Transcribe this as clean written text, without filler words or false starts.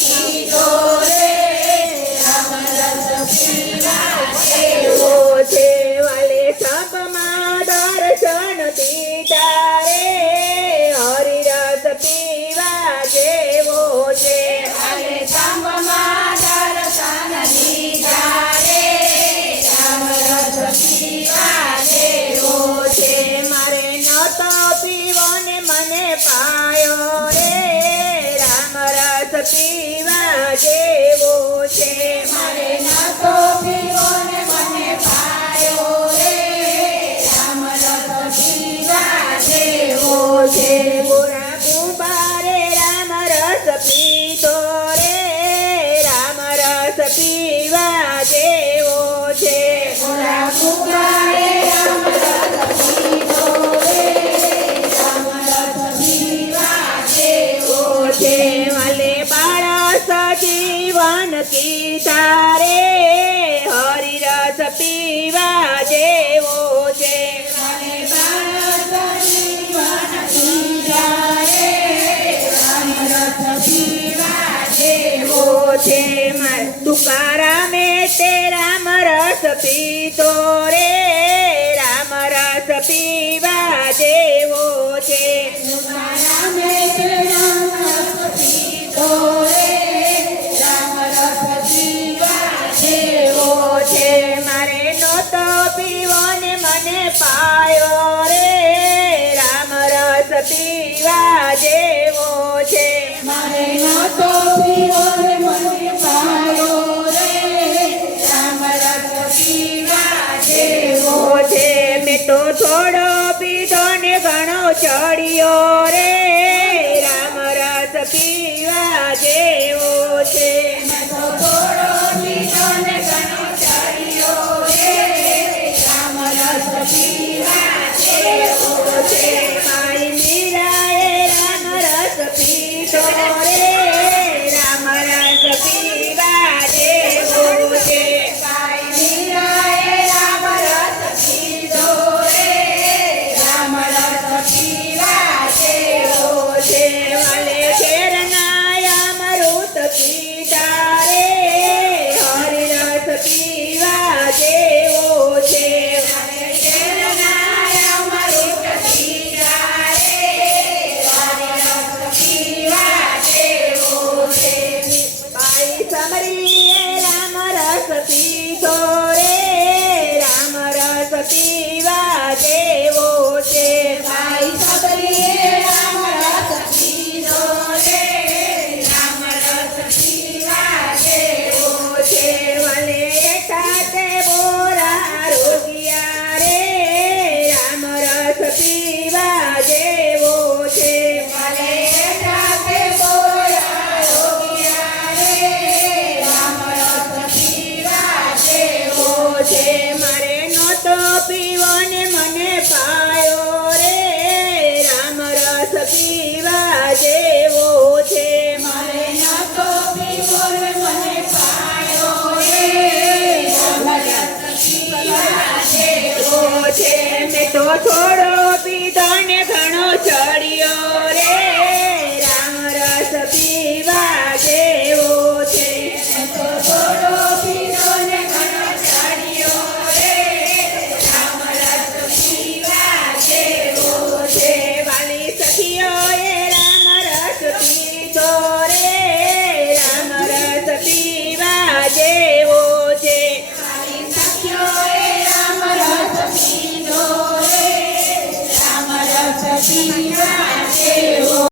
પીધો રે રામ રસ પીવા જેવો છે વાલે સપમાં દર્શન દીધા રે હરિ રસ પીવા જેવો છે વાલે સપમાં દર્શન દીધા રે રામ રસ પીવા જેવો છે મારે નતો પીવો ને મને પાયો રે રામ રસ પીવા જેવો છે મારે નતો પીવો ને મને પાયો રે રામ રસ પીવા જેવો છે ગોરા કુંભારે રામ રસ પીધો રે રામ રસ પીવા જેવો છે ગોરા કુંભારે રામ રસ પીધો રે રામ રસ પીવા જેવો છે વાલે બાળસ જીવન કીધા રે હરિ રસ પીવા જેવો છે વાલે બાળસ જીવન કીધા રે હરિ રસ પીવા જેવો છે તુકારામે તે રામ રસ પીધો રે રામ રસ પીવા જેવો છે તુકારામે તે રામ રસ પીધો રે રામ રસ પીવા જેવો છે મારે નહોતો પીવો ને મને પાયો રે રામ રસ પીવા જેવો છે મારે નહોતો પીવો ને મને પાયો રે રામ રસ પીવા જેવો છે મેં તો થોડો પીધો ને ઘણો ચડ્યો રે રામ રસ પીવા જેવો છે મેં તો થોડો પીધો ને ઘણો ચડ્યો રે રામ રસ પીવા જેવો છે મારી મીરાએ રામ રસ પીધો રે રામ રસ પીવા જેવો છે મારી મીરાએ રામ રસ પીધો રે રામ રસ પીવા જેવો છે વાલે ઘેરના અમૃત પીધા રે હરિ રસ પીવા જેવો છે વાલે ઘેરના અમૃત પીધા રે હરિ રસ પીવા જેવો છે ભાઈ સમરીએ રામ રસ પીધો રે રામ રસ પીવા જેવો છે ભાઈ સમરીએ રામ રસ પીધો રે રામ રસ પીવા જેવો છે વાલે સાથે બોરા રોગિયા રે રામ રસ પીવા જેવો છે વાલે સાથે બોરા રોગિયા રે રામ રસ પીવા જેવો છે મારે નહોતો પીવો ને મને પાયો રે રામ રસ પીવા જેવો છે મારે નહોતો પીવો ને મને પાયો રે રામ રસ પીવા જેવો છે મેં તો થોડો પીધો ને ઘણો ચડ્યો રે રામ રસ પીવા જેવો છે મેં તો થોડો પીધો ને ઘણો ચડ્યો રે રામ રસ પીવા જેવો છે વાલી સખીઓએ રામ રસ પીધો રે રામ રસ પીવા જેવો છે વાલી સખીઓએ રામ રસ પીધો રે રામ રસ પીવા જેવો